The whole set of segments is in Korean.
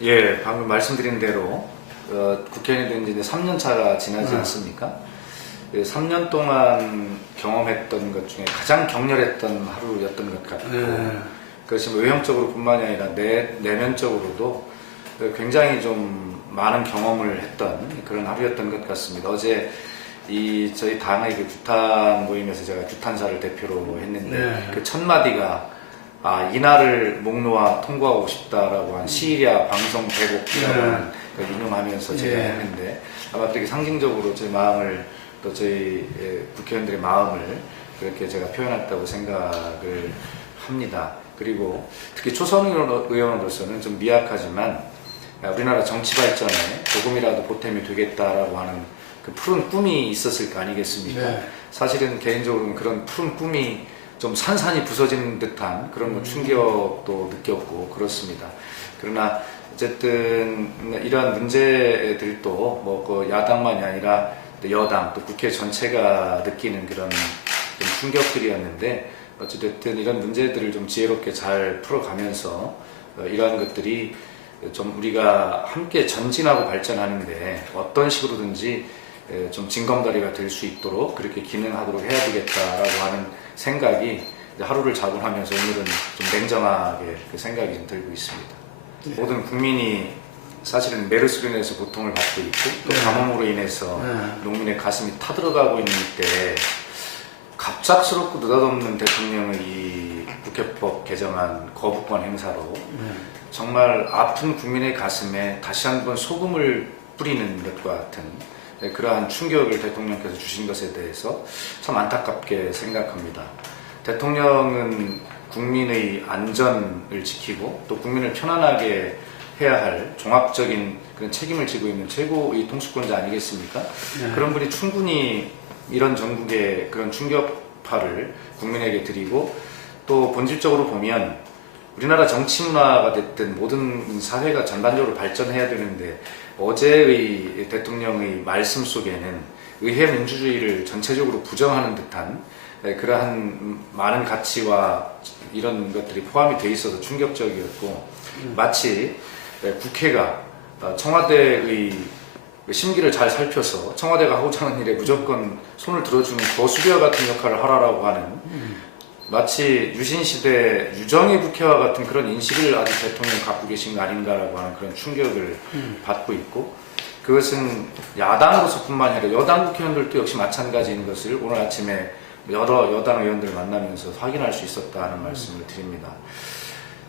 예, 방금 말씀드린 대로 국회의원이 된 지 이제 3년 차가 지나지 않습니까? 3년 동안 경험했던 것 중에 가장 격렬했던 하루였던 것 같고 그것이 뭐 외형적으로 뿐만이 아니라 내면적으로도 굉장히 좀 많은 경험을 했던 그런 하루였던 것 같습니다. 어제 저희 당의 그 규탄 모임에서 제가 규탄사를 대표로 했는데 그 첫 마디가 이날을 목 놓아 통과하고 싶다라고 한 시일야 방송 대곡이라고 인용하면서 제가 했는데 아마 되게 상징적으로 제 마음을 또 저희 국회의원들의 마음을 그렇게 제가 표현했다고 생각을 합니다. 그리고 특히 초선 의원으로서는 좀 미약하지만 우리나라 정치 발전에 조금이라도 보탬이 되겠다라고 하는 그 푸른 꿈이 있었을 거 아니겠습니까? 사실은 개인적으로는 그런 푸른 꿈이 좀 산산이 부서지는 듯한 그런 충격도 느꼈고 그렇습니다. 그러나 어쨌든 이러한 문제들도 뭐 그 야당만이 아니라 여당 또 국회 전체가 느끼는 그런 좀 충격들이었는데 어찌됐든 이런 문제들을 좀 지혜롭게 잘 풀어가면서 이러한 것들이 좀 우리가 함께 전진하고 발전하는데 어떤 식으로든지 좀 징검다리가 될 수 있도록 그렇게 기능하도록 해야 되겠다라고 하는 생각이 하루를 자고하면서 오늘은 좀 냉정하게 그 생각이 좀 들고 있습니다. 모든 국민이 사실은 메르스로 인해서 고통을 받고 있고 또 감염으로 인해서 농민의 가슴이 타들어가고 있는 이때 갑작스럽고 느닷없는 대통령의 이 국회법 개정안 거부권 행사로 정말 아픈 국민의 가슴에 다시 한번 소금을 뿌리는 것과 같은 그러한 충격을 대통령께서 주신 것에 대해서 참 안타깝게 생각합니다. 대통령은 국민의 안전을 지키고 또 국민을 편안하게 해야 할 종합적인 그런 책임을 지고 있는 최고의 통수권자 아니겠습니까? 그런 분이 충분히 이런 전국의 그런 충격파를 국민에게 드리고 또 본질적으로 보면 우리나라 정치 문화가 됐든 모든 사회가 전반적으로 발전해야 되는데 어제의 대통령의 말씀 속에는 의회 민주주의를 전체적으로 부정하는 듯한 그러한 많은 가치와 이런 것들이 포함이 돼 있어서 충격적이었고 마치 국회가 청와대의 심기를 잘 살펴서 청와대가 하고자 하는 일에 무조건 손을 들어주는 거수비와 같은 역할을 하라고 하는 마치 유신시대 유정의 국회와 같은 그런 인식을 아직 대통령이 갖고 계신 거 아닌가라고 하는 그런 충격을 받고 있고 그것은 야당으로서뿐만 아니라 여당 국회의원들도 역시 마찬가지인 것을 오늘 아침에 여러 여당 의원들을 만나면서 확인할 수 있었다는 말씀을 드립니다.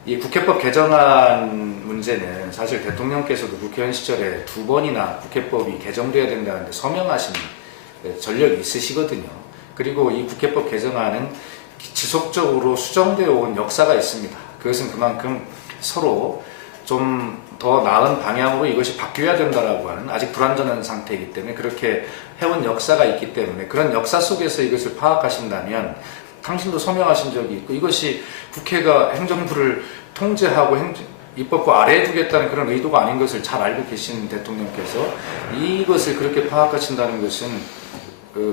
이 국회법 개정안 문제는 사실 대통령께서도 국회의원 시절에 2번이나 국회법이 개정돼야 된다는데 서명하신 전력이 있으시거든요. 그리고 이 국회법 개정안은 지속적으로 수정되어 온 역사가 있습니다. 그것은 그만큼 서로 좀 더 나은 방향으로 이것이 바뀌어야 된다라고 하는 아직 불완전한 상태이기 때문에 그렇게 해온 역사가 있기 때문에 그런 역사 속에서 이것을 파악하신다면 당신도 서명하신 적이 있고 이것이 국회가 행정부를 통제하고 입법부 아래에 두겠다는 그런 의도가 아닌 것을 잘 알고 계신 대통령께서 이것을 그렇게 파악하신다는 것은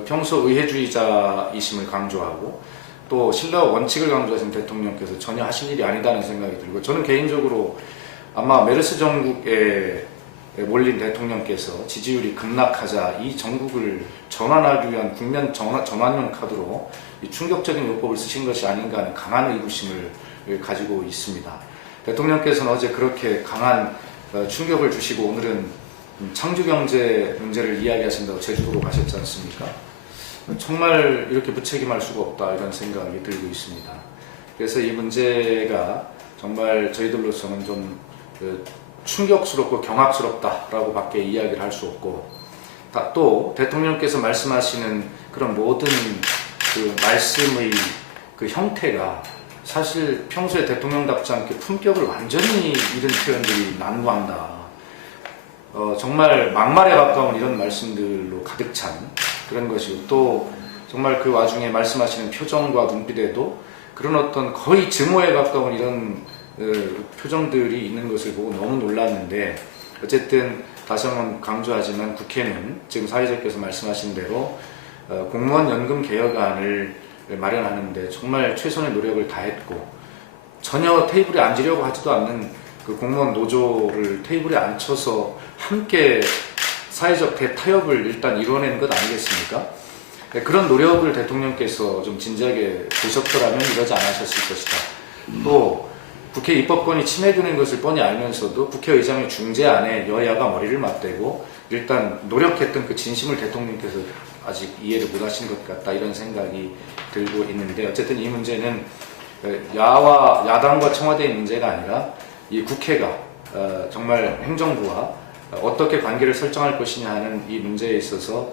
평소 의회주의자이심을 강조하고 또 신뢰와 원칙을 강조하신 대통령께서 전혀 하신 일이 아니다는 생각이 들고 저는 개인적으로 아마 메르스 정국에 몰린 대통령께서 지지율이 급락하자 이 정국을 전환하기 위한 국면 전환용 카드로 이 충격적인 요법을 쓰신 것이 아닌가 하는 강한 의구심을 가지고 있습니다. 대통령께서는 어제 그렇게 강한 충격을 주시고 오늘은 창조경제 문제를 이야기하신다고 제주도로 가셨지 않습니까? 정말 이렇게 무책임할 수가 없다 이런 생각이 들고 있습니다. 그래서 이 문제가 정말 저희들로서는 좀 충격스럽고 경악스럽다라고 밖에 이야기를 할 수 없고 또 대통령께서 말씀하시는 그런 모든 그 말씀의 그 형태가 사실 평소에 대통령답지 않게 품격을 완전히 잃은 표현들이 난무한다. 정말 막말에 가까운 이런 말씀들로 가득 찬 그런 것이고 또 정말 그 와중에 말씀하시는 표정과 눈빛에도 그런 어떤 거의 증오에 가까운 이런 표정들이 있는 것을 보고 너무 놀랐는데 어쨌든 다시 한번 강조하지만 국회는 지금 사회자께서 말씀하신 대로 공무원 연금 개혁안을 마련하는데 정말 최선의 노력을 다했고 전혀 테이블에 앉으려고 하지도 않는 그 공무원 노조를 테이블에 앉혀서 함께 사회적 대타협을 일단 이뤄낸 것 아니겠습니까? 그런 노력을 대통령께서 좀 진지하게 보셨더라면 이러지 않으셨을 것이다. 또 국회 입법권이 침해되는 것을 뻔히 알면서도 국회의장의 중재안에 여야가 머리를 맞대고 일단 노력했던 그 진심을 대통령께서 아직 이해를 못하신 것 같다, 이런 생각이 들고 있는데, 어쨌든 이 문제는 야당과 청와대의 문제가 아니라 이 국회가 정말 행정부와 어떻게 관계를 설정할 것이냐 하는 이 문제에 있어서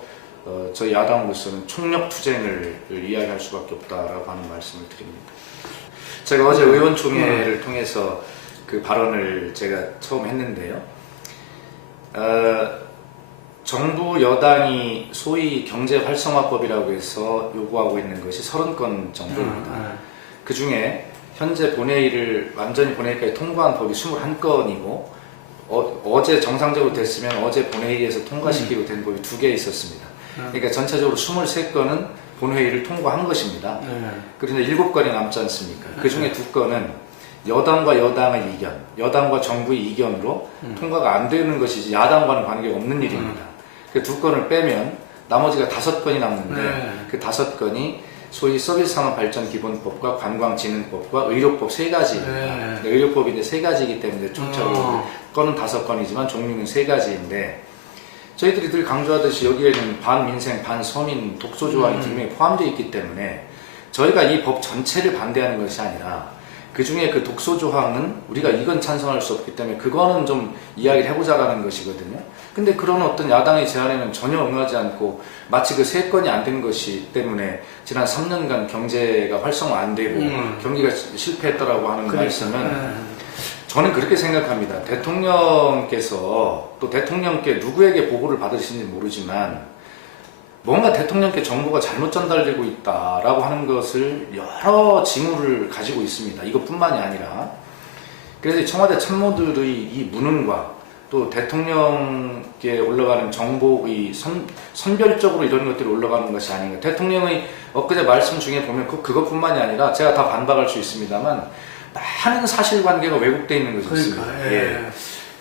저희 야당으로서는 총력 투쟁을 이야기할 수밖에 없다라고 하는 말씀을 드립니다. 제가 어제 의원총회를 통해서 그 발언을 제가 처음 했는데요. 정부 여당이 소위 경제활성화법이라고 해서 요구하고 있는 것이 30건 정도입니다. 그 중에 현재 본회의를 완전히 본회의까지 통과한 법이 21건이고 어제 정상적으로 됐으면 어제 본회의에서 통과시키고 된 법이 2개 있었습니다. 그러니까 전체적으로 23건은 본회의를 통과한 것입니다. 그런데 7건이 남지 않습니까? 그 중에 2건은 여당과 여당의 이견, 여당과 정부의 이견으로 통과가 안 되는 것이지 야당과는 관계가 없는 일입니다. 그 2건을 빼면 나머지가 5건이 남는데 그 5건이 소위 서비스산업발전기본법과 관광진흥법과 의료법 3가지입니다. 의료법이 이제 3가지이기 때문에 총체적으로 건은 5건이지만 종류는 3가지인데, 저희들이 늘 강조하듯이 여기에는 반민생, 반서민, 독소조항이 분명히 포함되어 있기 때문에 저희가 이 법 전체를 반대하는 것이 아니라 그 중에 그 독소조항은 우리가 이건 찬성할 수 없기 때문에 그거는 좀 이야기를 해보자라는 것이거든요. 근데 그런 어떤 야당의 제안에는 전혀 응하지 않고 마치 그 3건이 안 된 것이 때문에 지난 3년간 경제가 활성화 안 되고 경기가 실패했다라고 하는 말씀은 저는 그렇게 생각합니다. 대통령께서 또 대통령께 누구에게 보고를 받으시는지 모르지만 뭔가 대통령께 정보가 잘못 전달되고 있다라고 하는 것을 여러 징후를 가지고 있습니다. 이것뿐만이 아니라 그래서 청와대 참모들의 이 무능과 또 대통령께 올라가는 정보의 선별적으로 이런 것들이 올라가는 것이 아닌가. 대통령의 엊그제 말씀 중에 보면 그것뿐만이 아니라 제가 다 반박할 수 있습니다만 많은 사실관계가 왜곡되어 있는 것이 있습니다. 예.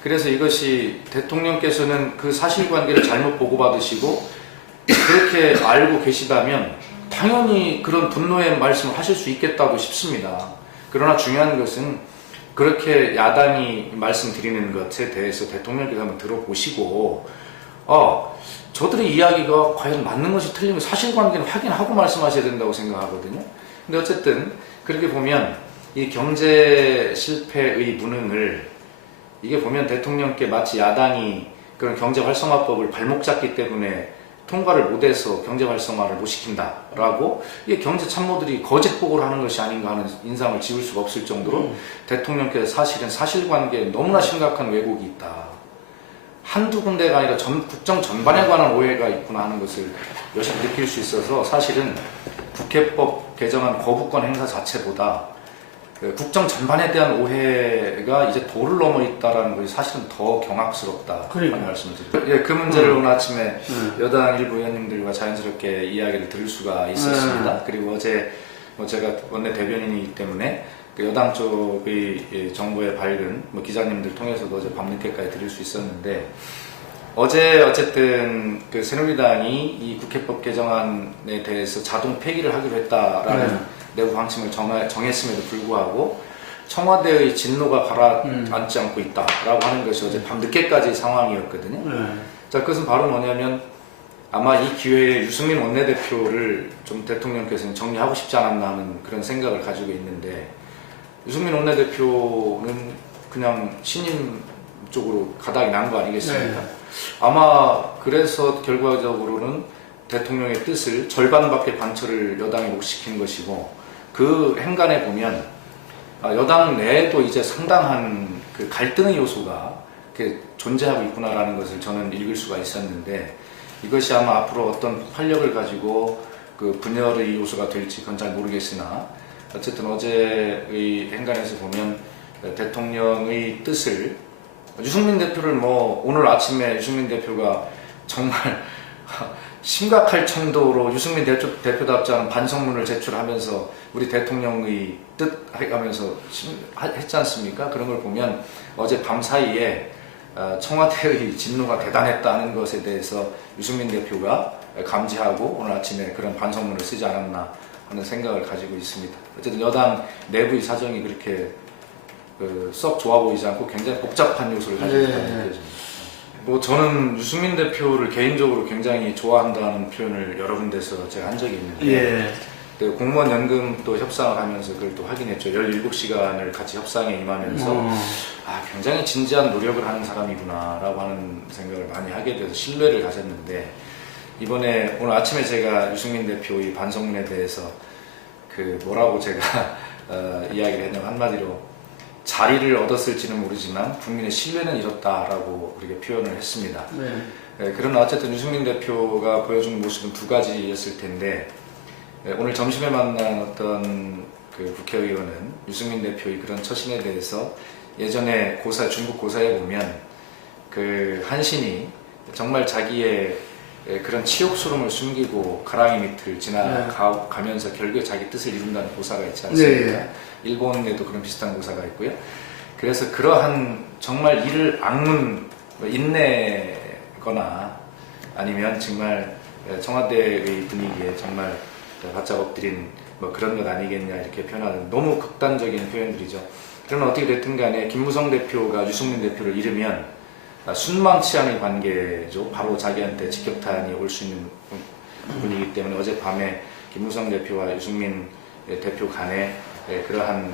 그래서 이것이 대통령께서는 그 사실관계를 잘못 보고받으시고 그렇게 알고 계시다면 당연히 그런 분노의 말씀을 하실 수 있겠다고 싶습니다. 그러나 중요한 것은 그렇게 야당이 말씀드리는 것에 대해서 대통령께서 한번 들어보시고 저들의 이야기가 과연 맞는 것이 틀린 것, 사실관계는 확인하고 말씀하셔야 된다고 생각하거든요. 근데 어쨌든 그렇게 보면 이 경제 실패의 무능을 이게 보면 대통령께 마치 야당이 그런 경제 활성화법을 발목 잡기 때문에 통과를 못해서 경제 활성화를 못 시킨다라고 이게 경제 참모들이 거짓 보고를 하는 것이 아닌가 하는 인상을 지울 수가 없을 정도로 대통령께서 사실은 사실관계에 너무나 심각한 왜곡이 있다. 한두 군데가 아니라 국정 전반에 관한 오해가 있구나 하는 것을 여실히 느낄 수 있어서 사실은 국회법 개정안 거부권 행사 자체보다 국정 전반에 대한 오해가 이제 도를 넘어 있다라는 것이 사실은 더 경악스럽다 하는 말씀을 드립니다. 예, 그 문제를 오늘 아침에 여당 일부 의원님들과 자연스럽게 이야기를 들을 수가 있었습니다. 그리고 어제 제가 원내 대변인이기 때문에 그 여당 쪽의 정보에 밝은 기자님들 통해서도 어제 밤늦게까지 들을 수 있었는데, 어제 어쨌든 그 새누리당이 이 국회법 개정안에 대해서 자동 폐기를 하기로 했다라는 내부 방침을 정했음에도 불구하고 청와대의 진노가 가라앉지 않고 있다라고 하는 것이 어제 밤늦게까지 상황이었거든요. 자, 그것은 바로 뭐냐면 아마 이 기회에 유승민 원내대표를 좀 대통령께서는 정리하고 싶지 않았나 하는 그런 생각을 가지고 있는데, 유승민 원내대표는 그냥 신임 쪽으로 가닥이 난 거 아니겠습니까? 아마 그래서 결과적으로는 대통령의 뜻을 절반밖에 관철을 여당이 못 시킨 것이고, 그 행간에 보면 여당 내에도 이제 상당한 그 갈등의 요소가 존재하고 있구나라는 것을 저는 읽을 수가 있었는데, 이것이 아마 앞으로 어떤 활력을 가지고 그 분열의 요소가 될지 그건 잘 모르겠으나, 어쨌든 어제의 행간에서 보면 대통령의 뜻을 유승민 대표를 오늘 아침에 유승민 대표가 정말 심각할 정도로 유승민 대표답지 않은 반성문을 제출하면서 우리 대통령의 뜻 하면서 했지 않습니까? 그런 걸 보면 어제 밤 사이에 청와대의 진노가 대단했다는 것에 대해서 유승민 대표가 감지하고 오늘 아침에 그런 반성문을 쓰지 않았나 하는 생각을 가지고 있습니다. 어쨌든 여당 내부의 사정이 그렇게 썩 좋아 보이지 않고 굉장히 복잡한 요소를 가지고 있다는 느껴집니다. 뭐 저는 유승민 대표를 개인적으로 굉장히 좋아한다는 표현을 여러 군데서 제가 한 적이 있는데 공무원 연금 또 협상을 하면서 그걸 또 확인했죠. 17시간을 같이 협상에 임하면서 굉장히 진지한 노력을 하는 사람이구나 라고 하는 생각을 많이 하게 돼서 신뢰를 가졌는데, 이번에 오늘 아침에 제가 유승민 대표의 반성문에 대해서 뭐라고 제가 이야기를 했냐면 한마디로 자리를 얻었을지는 모르지만 국민의 신뢰는 잃었다라고 그렇게 표현을 했습니다. 그러나 어쨌든 유승민 대표가 보여준 모습은 두 가지였을 텐데, 오늘 점심에 만난 어떤 국회의원은 유승민 대표의 그런 처신에 대해서 예전에 중국 고사에 보면 한신이 정말 자기의 그런 치욕스러움을 숨기고 가랑이 밑을 지나가면서 결국에 자기 뜻을 이룬다는 고사가 있지 않습니까? 일본에도 그런 비슷한 고사가 있고요. 그래서 그러한 정말 이를 악문 인내거나 아니면 정말 청와대의 분위기에 정말 바짝 엎드린 그런 것 아니겠냐 이렇게 표현하는 너무 극단적인 표현들이죠. 그러면 어떻게 됐든 간에 김무성 대표가 유승민 대표를 잃으면 순망치 않은 관계죠. 바로 자기한테 직격탄이 올 수 있는 부분이기 때문에 어젯밤에 김무성 대표와 유승민 대표 간에 그러한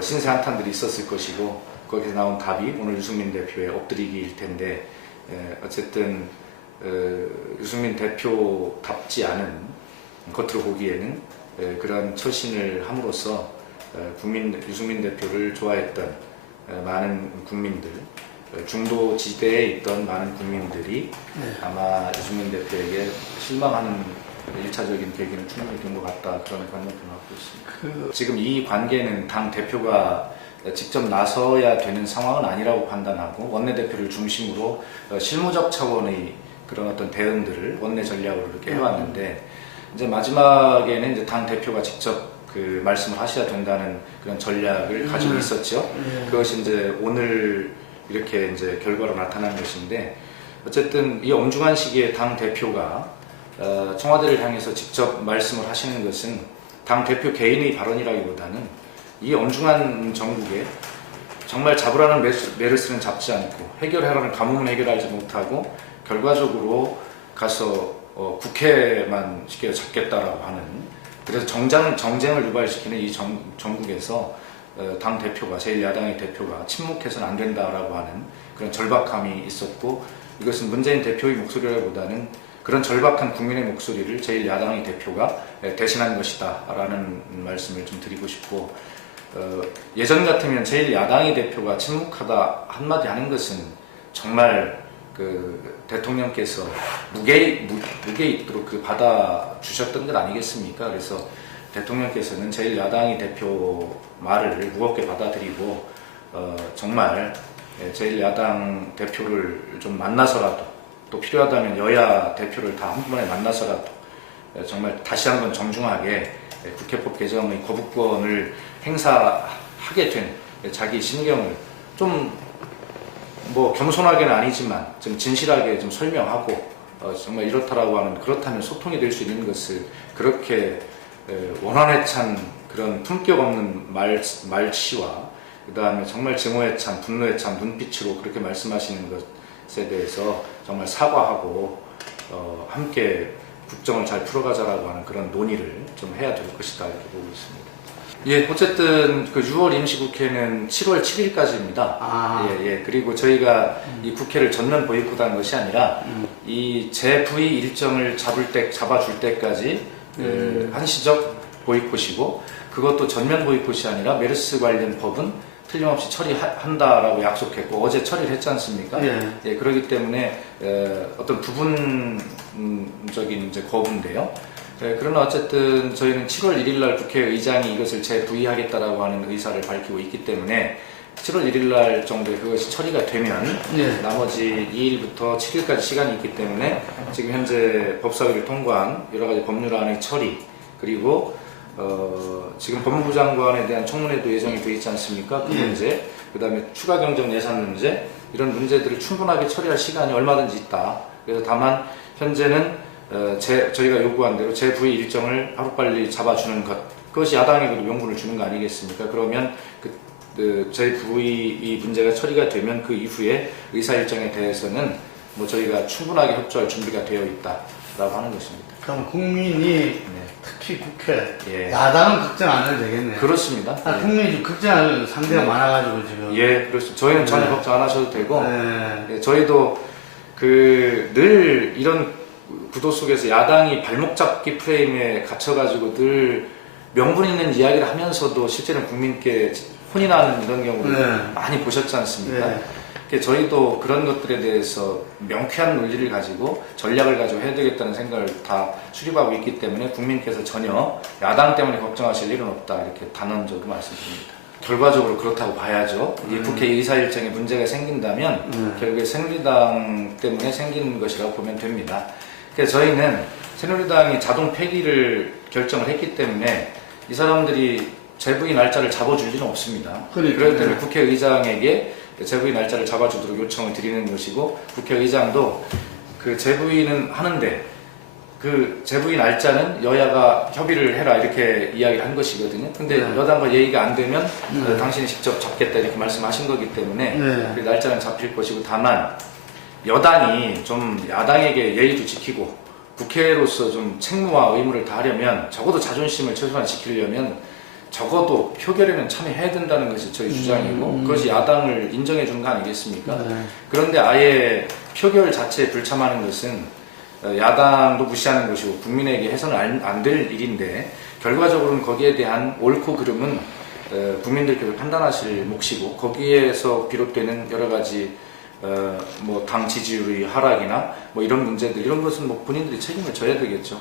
신세 한탄들이 있었을 것이고, 거기서 나온 답이 오늘 유승민 대표의 엎드리기일 텐데, 어쨌든 유승민 대표답지 않은, 겉으로 보기에는 그런 처신을 함으로써 유승민 대표를 좋아했던 많은 국민들, 중도 지대에 있던 많은 국민들이 아마 유승민 대표에게 실망하는 1차적인 계기는 충분히 된 것 같다, 그런 관점을 갖고 있습니다. 지금 이 관계는 당 대표가 직접 나서야 되는 상황은 아니라고 판단하고, 원내대표를 중심으로 실무적 차원의 그런 어떤 대응들을 원내 전략으로 이렇게 해왔는데, 이제 마지막에는 이제 당 대표가 직접 말씀을 하셔야 된다는 그런 전략을 가지고 있었죠. 그것이 이제 오늘 이렇게 이제 결과로 나타난 것인데, 어쨌든 이 엄중한 시기에 당 대표가 청와대를 향해서 직접 말씀을 하시는 것은 당 대표 개인의 발언이라기보다는 이 엄중한 정국에 정말 잡으라는 메르스는 잡지 않고 해결하라는 가뭄은 해결하지 못하고 결과적으로 가서 국회만 쉽게 잡겠다라고 하는, 그래서 정쟁을 유발시키는 이 정국에서 당 대표가, 제1야당의 대표가 침묵해서는 안 된다라고 하는 그런 절박함이 있었고, 이것은 문재인 대표의 목소리라기보다는 그런 절박한 국민의 목소리를 제1야당의 대표가 대신한 것이다 라는 말씀을 좀 드리고 싶고, 예전 같으면 제1야당의 대표가 침묵하다 한마디 하는 것은 정말 대통령께서 무게 있도록 받아주셨던 것 아니겠습니까? 그래서 대통령께서는 제1야당의 대표 말을 무겁게 받아들이고 정말 제1야당 대표를 좀 만나서라도, 또 필요하다면 여야 대표를 다 한 번에 만나서라도 정말 다시 한번 정중하게 국회법 개정의 거부권을 행사하게 된 자기 심경을 좀 겸손하게는 아니지만 좀 진실하게 좀 설명하고, 정말 이렇다라고 하는, 그렇다면 소통이 될 수 있는 것을 그렇게 원한에 찬 그런 품격 없는 말치와 그 다음에 정말 증오에 찬, 분노에 찬 눈빛으로 그렇게 말씀하시는 것에 대해서 정말 사과하고 함께 국정을 잘 풀어가자라고 하는 그런 논의를 좀 해야 될 것이다, 이렇게 보고 있습니다. 예, 어쨌든 6월 임시국회는 7월 7일까지입니다. 그리고 저희가 이 국회를 전면 보이콧한 것이 아니라 이 재부의 일정을 잡아줄 때까지 한시적 보이콧이고, 그것도 전면 보이콧이 아니라 메르스 관련 법은 틀림없이 처리한다라고 약속했고 어제 처리를 했지 않습니까? 그렇기 때문에 어떤 부분적인 이제 거부인데요. 그러나 어쨌든 저희는 7월 1일 날 국회의장이 이것을 재부의하겠다라고 하는 의사를 밝히고 있기 때문에 7월 1일 날 정도에 그것이 처리가 되면 나머지 2일부터 7일까지 시간이 있기 때문에 지금 현재 법사위를 통과한 여러 가지 법률안의 처리, 그리고 지금 법무부 장관에 대한 청문회도 예정이 되어 있지 않습니까? 그 문제, 그다음에 추가 경정 예산 문제 이런 문제들을 충분하게 처리할 시간이 얼마든지 있다. 그래서 다만 현재는 저희가 요구한 대로 제9의 일정을 하루빨리 잡아주는 것, 그것이 야당에게도 명분을 주는 거 아니겠습니까? 그러면 저희 부의 문제가 처리가 되면 그 이후에 의사 일정에 대해서는 뭐 저희가 충분하게 협조할 준비가 되어 있다라고 하는 것입니다. 그럼 국민이 네. 특히 국회 예. 야당은 걱정 안 해도 되겠네요. 그렇습니다. 아, 국민이 좀 걱정할 상대가 많아가지고 지금. 예, 그렇습니다. 저희는 전혀 네. 걱정 안 하셔도 되고, 네. 예, 저희도 늘 이런 구도 속에서 야당이 발목 잡기 프레임에 갇혀가지고 늘 명분 있는 이야기를 하면서도 실제는 국민께 혼이 나는 이런 경우를 네. 많이 보셨지 않습니까? 네. 저희도 그런 것들에 대해서 명쾌한 논리를 가지고 전략을 가지고 해야 되겠다는 생각을 다 수립하고 있기 때문에 국민께서 전혀 야당 때문에 걱정하실 일은 없다 이렇게 단언적으로 말씀드립니다. 결과적으로 그렇다고 봐야죠. 이 국회 의사 일정에 문제가 생긴다면 결국에 새누리당 때문에 생긴 것이라고 보면 됩니다. 그래서 저희는 새누리당이 자동 폐기를 결정을 했기 때문에 이 사람들이 재부의 날짜를 잡아줄 일은 없습니다. 그러니까, 그렇기 때문에 국회의장에게 재부의 날짜를 잡아주도록 요청을 드리는 것이고 국회의장도 그 재부의는 하는데 그 재부의 날짜는 여야가 협의를 해라 이렇게 이야기한 것이거든요. 근데 네. 여당과 예의가 안 되면 당신이 직접 잡겠다 이렇게 말씀하신 거기 때문에 네. 그 날짜는 잡힐 것이고 다만 여당이 좀 야당에게 예의도 지키고 국회로서 좀 책무와 의무를 다하려면 적어도 자존심을 최소한 지키려면 적어도 표결에는 참여해야 된다는 것이 저희 주장이고 그것이 야당을 인정해 주는 거 아니겠습니까? 네. 그런데 아예 표결 자체에 불참하는 것은 야당도 무시하는 것이고 국민에게 해서는 안 될 일인데 결과적으로는 거기에 대한 옳고 그름은 국민들께서 판단하실 몫이고 거기에서 비롯되는 여러 가지 뭐 당 지지율의 하락이나 뭐 이런 문제들 이런 것은 뭐 본인들이 책임을 져야 되겠죠.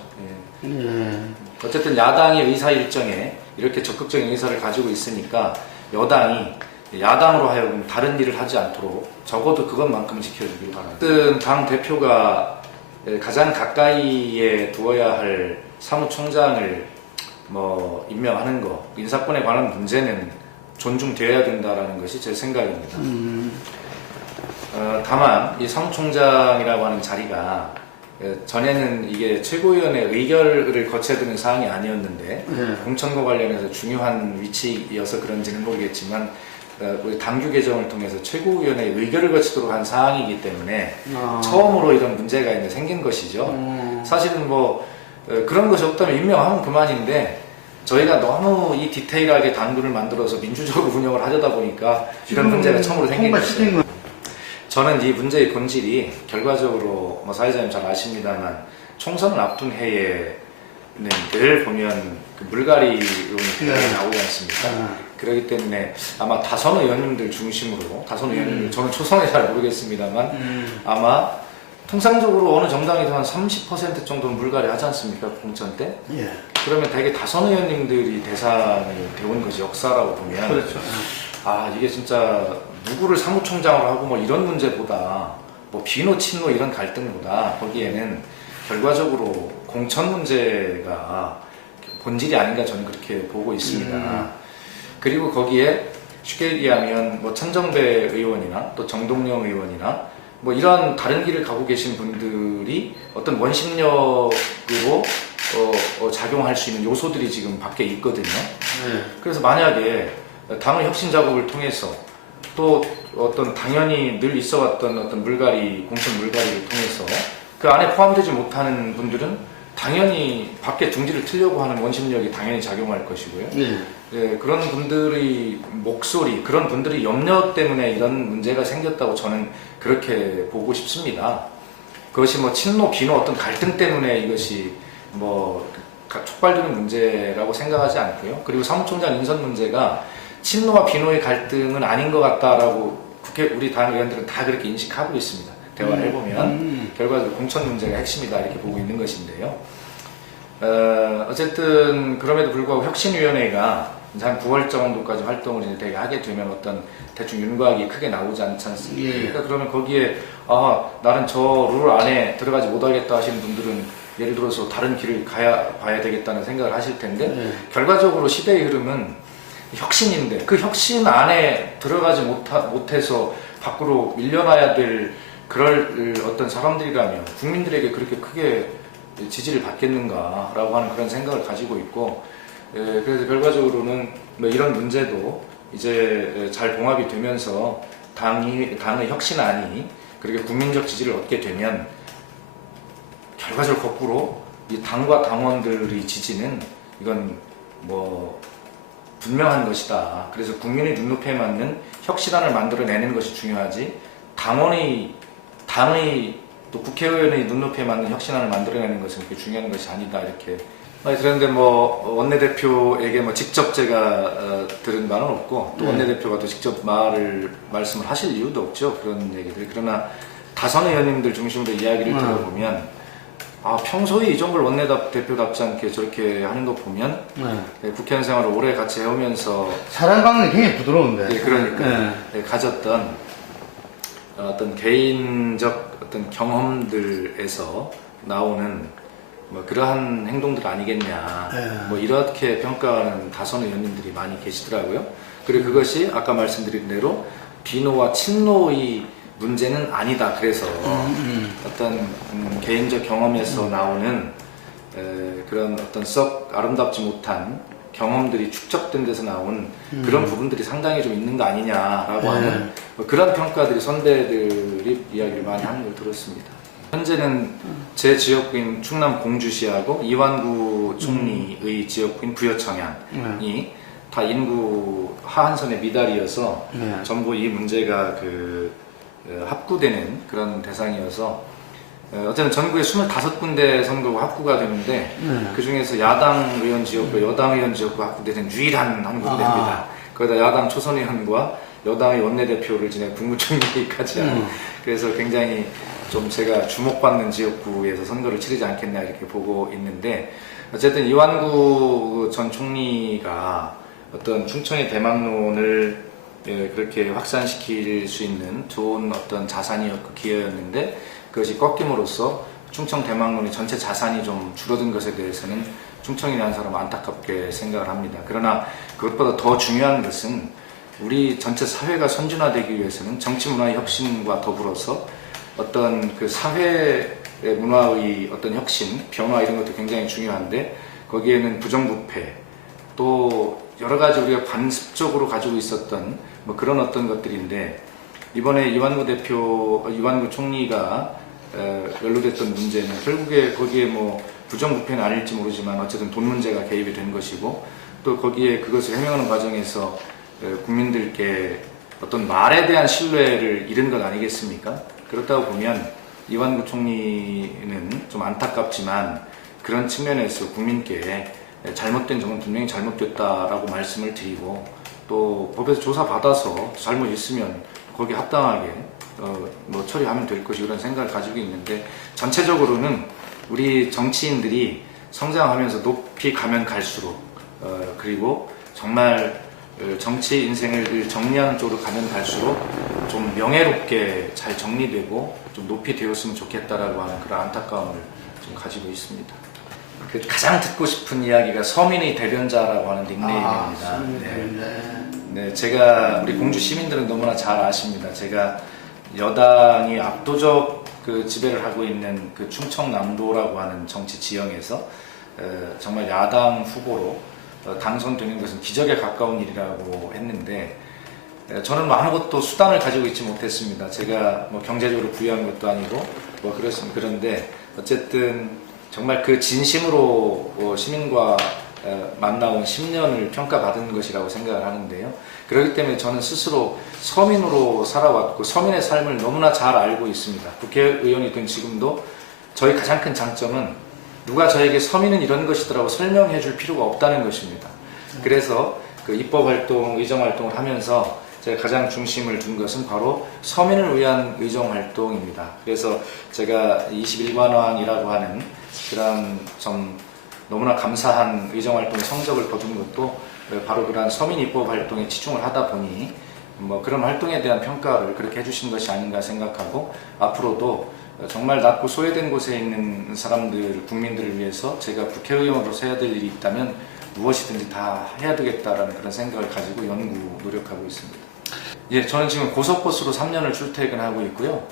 예. 어쨌든 야당의 의사 일정에 이렇게 적극적인 의사를 가지고 있으니까 여당이 야당으로 하여금 다른 일을 하지 않도록 적어도 그것만큼은 지켜주길 바랍니다. 어쨌든 당 대표가 가장 가까이에 두어야 할 사무총장을 뭐 임명하는 거 인사권에 관한 문제는 존중되어야 된다라는 것이 제 생각입니다. 다만 이 사무총장이라고 하는 자리가 전에는 이게 최고위원회 의결을 거쳐야 되는 사항이 아니었는데 공천과 관련해서 중요한 위치여서 그런지는 모르겠지만 우리 당규 개정을 통해서 최고위원회 의결을 거치도록 한 사항이기 때문에 처음으로 이런 문제가 이제 생긴 것이죠. 사실은 뭐 그런 것이 없다면 임명하면 그만인데 저희가 너무 이 디테일하게 당규를 만들어서 민주적으로 운영을 하려다 보니까 이런 문제가 처음으로 생긴 거죠. 저는 이 문제의 본질이 결과적으로 뭐 사회자님 잘 아십니다만 총선을 앞둔 해에는 늘 보면 그 물갈이 의원이 나오지 않습니까? 그렇기 때문에 아마 다선 의원님들 중심으로 다선 의원님들 저는 초선에 잘 모르겠습니다만 아마 통상적으로 어느 정당에서 한 30% 정도는 물갈이 하지 않습니까? 공천 때? 예. 그러면 대개 다선 의원님들이 대상을 배운 것이 역사라고 보면 그렇죠. 아 이게 진짜 누구를 사무총장으로 하고 뭐 이런 문제보다 뭐 비노 친노 이런 갈등보다 거기에는 결과적으로 공천 문제가 본질이 아닌가 저는 그렇게 보고 있습니다. 그리고 거기에 쉽게 얘기하면 뭐 천정배 의원이나 또 정동영 의원이나 뭐 이런 다른 길을 가고 계신 분들이 어떤 원심력으로 작용할 수 있는 요소들이 지금 밖에 있거든요. 그래서 만약에 당의 혁신 작업을 통해서 또 어떤 당연히 늘 있어왔던 어떤 물갈이, 공천 물갈이를 통해서 그 안에 포함되지 못하는 분들은 당연히 밖에 둥지를 틀려고 하는 원심력이 당연히 작용할 것이고요. 예, 그런 분들의 목소리, 그런 분들의 염려 때문에 이런 문제가 생겼다고 저는 그렇게 보고 싶습니다. 그것이 뭐 친노, 비노 어떤 갈등 때문에 이것이 뭐 촉발되는 문제라고 생각하지 않고요. 그리고 사무총장 인선 문제가 친노와 비노의 갈등은 아닌 것 같다라고 우리 당 의원들은 다 그렇게 인식하고 있습니다. 대화를 해보면 결과적으로 공천 문제가 핵심이다 이렇게 보고 있는 것인데요. 어쨌든 그럼에도 불구하고 혁신위원회가 이제 한 9월 정도까지 활동을 이제 되게 하게 되면 어떤 대충 윤곽이 크게 나오지 않지 않습니까? 그러면 거기에 나는 저 룰 안에 들어가지 못하겠다 하시는 분들은 예를 들어서 다른 길을 봐야 되겠다는 생각을 하실 텐데 결과적으로 시대의 흐름은 혁신인데 그 혁신 안에 들어가지 못해서 밖으로 밀려나야 될 그럴 어떤 사람들이라면 국민들에게 그렇게 크게 지지를 받겠는가라고 하는 그런 생각을 가지고 있고, 그래서 결과적으로는 뭐 이런 문제도 이제 잘 봉합이 되면서 당의 혁신안이 그렇게 국민적 지지를 얻게 되면 결과적으로 거꾸로 이 당과 당원들의 지지는 이건 뭐 분명한 것이다. 그래서 국민의 눈높이에 맞는 혁신안을 만들어내는 것이 중요하지, 당의 또 국회의원의 눈높이에 맞는 혁신안을 만들어내는 것은 그렇게 중요한 것이 아니다. 이렇게. 그런데 뭐 원내대표에게 뭐 직접 제가 들은 바는 없고, 또 원내대표가 또 직접 말씀을 하실 이유도 없죠. 그런 얘기들. 그러나 다선 의원님들 중심으로 이야기를 들어보면, 평소에 이종걸 원내대표답지 않게 저렇게 하는 거 보면, 국회의원 생활을 오래 같이 해오면서 사람 관계 굉장히 부드러운데. 그러니까 가졌던 어떤 개인적 어떤 경험들에서 나오는 뭐 그러한 행동들 아니겠냐, 뭐 이렇게 평가하는 다선 의원님들이 많이 계시더라고요. 그리고 그것이 아까 말씀드린 대로 비노와 친노의 문제는 아니다. 그래서 어떤 개인적 경험에서 나오는 그런 어떤 썩 아름답지 못한 경험들이 축적된 데서 나온 그런 부분들이 상당히 좀 있는 거 아니냐라고 하는 뭐 그런 평가들이 선배들이 이야기를 많이 하는 걸 들었습니다. 현재는 제 지역구인 충남 공주시하고 이완구 총리의 지역구인 부여청양이 다 인구 하한선에 미달이어서 전부 이 문제가 합구되는 그런 대상이어서, 어쨌든 전국에 25군데 선거가 합구가 되는데 그 중에서 야당 의원 지역구, 여당 의원 지역구 합구되는 유일한 한 군데입니다. 거기다 야당 초선 의원과 여당의 원내대표를 지낸 국무총리까지 하는, 그래서 굉장히 좀 제가 주목받는 지역구에서 선거를 치르지 않겠나 이렇게 보고 있는데, 어쨌든 이완구 전 총리가 어떤 충청의 대망론을 그렇게 확산시킬 수 있는 좋은 어떤 자산이었고 기회였는데, 그것이 꺾임으로써 충청 대망론의 전체 자산이 좀 줄어든 것에 대해서는 충청이라는 사람은 안타깝게 생각을 합니다. 그러나 그것보다 더 중요한 것은 우리 전체 사회가 선진화되기 위해서는 정치 문화의 혁신과 더불어서 어떤 그 사회 문화의 어떤 혁신, 변화 이런 것도 굉장히 중요한데, 거기에는 부정부패, 또 여러 가지 우리가 관습적으로 가지고 있었던 뭐 그런 어떤 것들인데, 이번에 이완구 총리가 연루됐던 문제는 결국에 거기에 뭐 부정부패는 아닐지 모르지만 어쨌든 돈 문제가 개입이 된 것이고, 또 거기에 그것을 해명하는 과정에서 국민들께 어떤 말에 대한 신뢰를 잃은 것 아니겠습니까? 그렇다고 보면 이완구 총리는 좀 안타깝지만 그런 측면에서 국민께 잘못된 점은 분명히 잘못됐다라고 말씀을 드리고, 또 법에서 조사받아서 잘못 있으면 거기에 합당하게 뭐 처리하면 될 것이, 그런 생각을 가지고 있는데, 전체적으로는 우리 정치인들이 성장하면서 높이 가면 갈수록 그리고 정말 정치 인생을 정리하는 쪽으로 가면 갈수록 좀 명예롭게 잘 정리되고 좀 높이 되었으면 좋겠다라고 하는 그런 안타까움을 좀 가지고 있습니다. 가장 듣고 싶은 이야기가 서민의 대변자라고 하는 닉네임입니다. 네, 제가 우리 공주 시민들은 너무나 잘 아십니다. 제가 여당이 압도적 그 지배를 하고 있는 그 충청남도라고 하는 정치 지형에서 정말 야당 후보로 당선되는 것은 기적에 가까운 일이라고 했는데, 저는 뭐 아무것도 수단을 가지고 있지 못했습니다. 제가 뭐 경제적으로 부유한 것도 아니고 뭐 그렇습니다. 그런데 어쨌든 정말 그 진심으로 시민과 만나온 10년을 평가받은 것이라고 생각을 하는데요. 그렇기 때문에 저는 스스로 서민으로 살아왔고 서민의 삶을 너무나 잘 알고 있습니다. 국회의원이 된 지금도 저희 가장 큰 장점은 누가 저에게 서민은 이런 것이더라고 설명해 줄 필요가 없다는 것입니다. 그래서 그 입법활동, 의정활동을 하면서 제가 가장 중심을 둔 것은 바로 서민을 위한 의정활동입니다. 그래서 제가 21관왕이라고 하는 그런 좀 너무나 감사한 의정활동의 성적을 거둔 것도 바로 그러한 서민 입법활동에 치중을 하다 보니 뭐 그런 활동에 대한 평가를 그렇게 해주신 것이 아닌가 생각하고, 앞으로도 정말 낮고 소외된 곳에 있는 사람들, 국민들을 위해서 제가 국회의원으로서 해야 될 일이 있다면 무엇이든지 다 해야 되겠다라는 그런 생각을 가지고 노력하고 있습니다. 예, 저는 지금 고속버스로 3년을 출퇴근하고 있고요.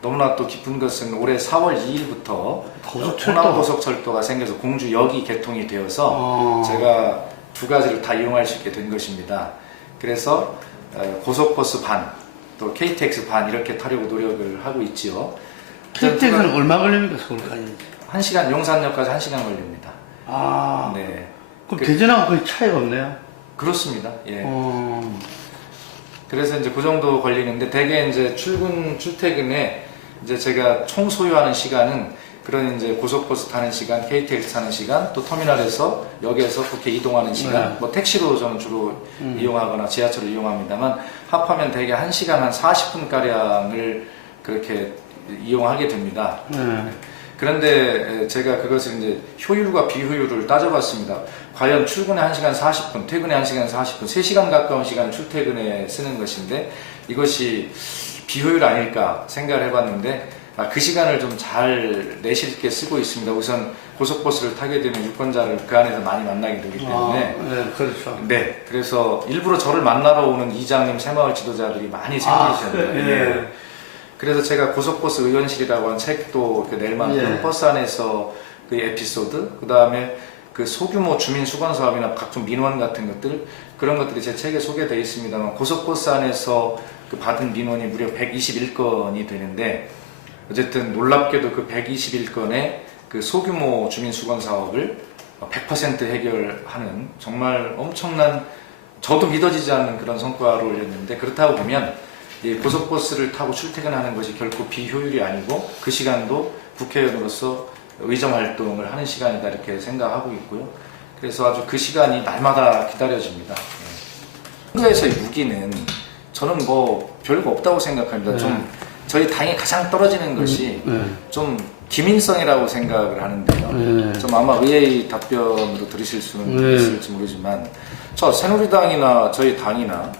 너무나 또 기쁜 것은 올해 4월 2일부터 호남고속철도가 생겨서 공주역이 개통이 되어서 제가 두 가지를 다 이용할 수 있게 된 것입니다. 그래서 고속버스 반, 또 KTX 반 이렇게 타려고 노력을 하고 있지요. KTX는 얼마 걸립니까, 서울까지? 1시간, 용산역까지 1시간 걸립니다. 네. 그럼 대전하고 거의 차이가 없네요? 그렇습니다. 예. 그래서 이제 그 정도 걸리는데, 대개 이제 출퇴근에 이제 제가 총 소요하는 시간은 그런 이제 고속버스 타는 시간, KTX 타는 시간, 또 터미널에서 역에서 그렇게 이동하는 시간, 뭐 택시로 저는 주로 이용하거나 지하철을 이용합니다만 합하면 대개 1시간 한 40분가량을 그렇게 이용하게 됩니다. 그런데 제가 그것을 이제 효율과 비효율을 따져봤습니다. 과연 출근에 1시간 40분, 퇴근에 1시간 40분, 3시간 가까운 시간을 출퇴근에 쓰는 것인데 이것이 비효율 아닐까 생각을 해봤는데 그 시간을 좀 잘 내실 있게 쓰고 있습니다. 우선 고속버스를 타게 되면 유권자를 그 안에서 많이 만나게 되기 때문에 네, 그렇죠. 네, 그래서 일부러 저를 만나러 오는 이장님, 새마을 지도자들이 많이 생기셨는데 예. 그래서 제가 고속버스 의원실이라고 한 책도 낼 만큼 예. 버스 안에서 그 에피소드, 그 다음에 그 소규모 주민 수건 사업이나 각종 민원 같은 것들, 그런 것들이 제 책에 소개되어 있습니다만 고속버스 안에서 그 받은 민원이 무려 121건이 되는데 어쨌든 놀랍게도 그 121건의 그 소규모 주민 수건 사업을 100% 해결하는 정말 엄청난, 저도 믿어지지 않는 그런 성과를 올렸는데, 그렇다고 보면 이 고속버스를 타고 출퇴근하는 것이 결코 비효율이 아니고 그 시간도 국회의원으로서 의정 활동을 하는 시간이다 이렇게 생각하고 있고요. 그래서 아주 그 시간이 날마다 기다려집니다. 선거에서의 무기는 저는 뭐 별거 없다고 생각합니다. 좀 저희 당이 가장 떨어지는 것이 좀 기민성이라고 생각을 하는데요. 좀 아마 의외의 답변으로 들으실 수는 있을지 모르지만 저 새누리당이나 저희 당이나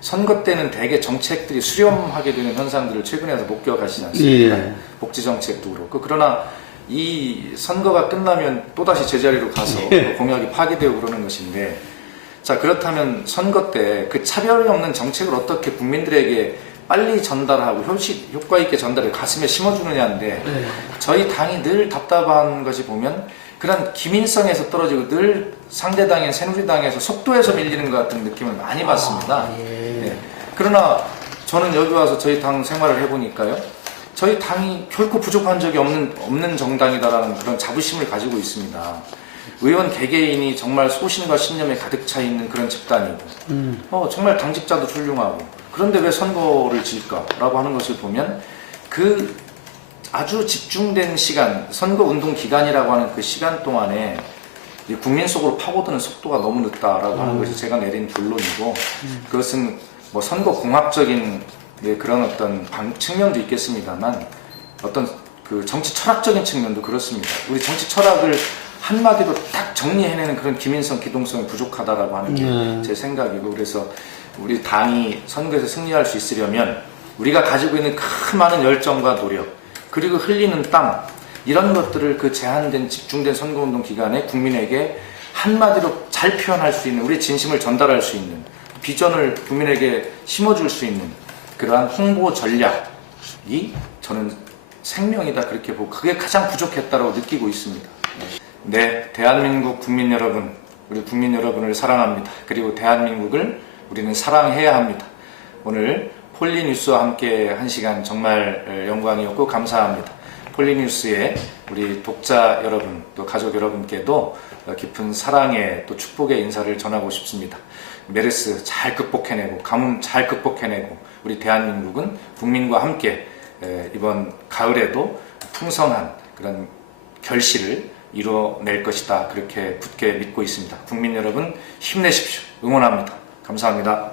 선거 때는 대개 정책들이 수렴하게 되는 현상들을 최근에 와서 목격하시지 않습니까? 복지 정책도 그렇고. 그러나 이 선거가 끝나면 또다시 제자리로 가서 공약이 파기되고 그러는 것인데, 자, 그렇다면 선거 때 그 차별이 없는 정책을 어떻게 국민들에게 빨리 전달하고 효과 있게 전달해 가슴에 심어주느냐인데, 저희 당이 늘 답답한 것이 보면 그런 기민성에서 떨어지고 늘 상대당인 새누리당에서 속도에서 밀리는 것 같은 느낌을 많이 받습니다. 네. 그러나 저는 여기 와서 저희 당 생활을 해보니까요, 저희 당이 결코 부족한 적이 없는 정당이다라는 그런 자부심을 가지고 있습니다. 의원 개개인이 정말 소신과 신념에 가득 차 있는 그런 집단이고, 정말 당직자도 훌륭하고, 그런데 왜 선거를 질까라고 하는 것을 보면 그 아주 집중된 시간, 선거운동 기간이라고 하는 그 시간 동안에 국민 속으로 파고드는 속도가 너무 늦다라고 하는 것이 제가 내린 결론이고, 그것은 뭐 선거 공학적인 그런 어떤 측면도 있겠습니다만 어떤 그 정치 철학적인 측면도 그렇습니다. 우리 정치 철학을 한마디로 딱 정리해내는 그런 기민성, 기동성이 부족하다라고 하는 게 제 생각이고, 그래서 우리 당이 선거에서 승리할 수 있으려면 우리가 가지고 있는 큰 많은 열정과 노력, 그리고 흘리는 땀, 이런 것들을 그 제한된 집중된 선거운동 기간에 국민에게 한마디로 잘 표현할 수 있는, 우리 진심을 전달할 수 있는, 비전을 국민에게 심어줄 수 있는 그러한 홍보 전략이 저는 생명이다 그렇게 보고, 그게 가장 부족했다고 느끼고 있습니다. 네, 대한민국 국민 여러분, 우리 국민 여러분을 사랑합니다. 그리고 대한민국을 우리는 사랑해야 합니다. 오늘 폴리뉴스와 함께 한 시간 정말 영광이었고 감사합니다. 폴리뉴스의 우리 독자 여러분, 또 가족 여러분께도 깊은 사랑의 또 축복의 인사를 전하고 싶습니다. 메르스 잘 극복해내고, 가뭄 잘 극복해내고, 우리 대한민국은 국민과 함께 이번 가을에도 풍성한 그런 결실을 이뤄낼 것이다, 그렇게 굳게 믿고 있습니다. 국민 여러분 힘내십시오. 응원합니다. 감사합니다.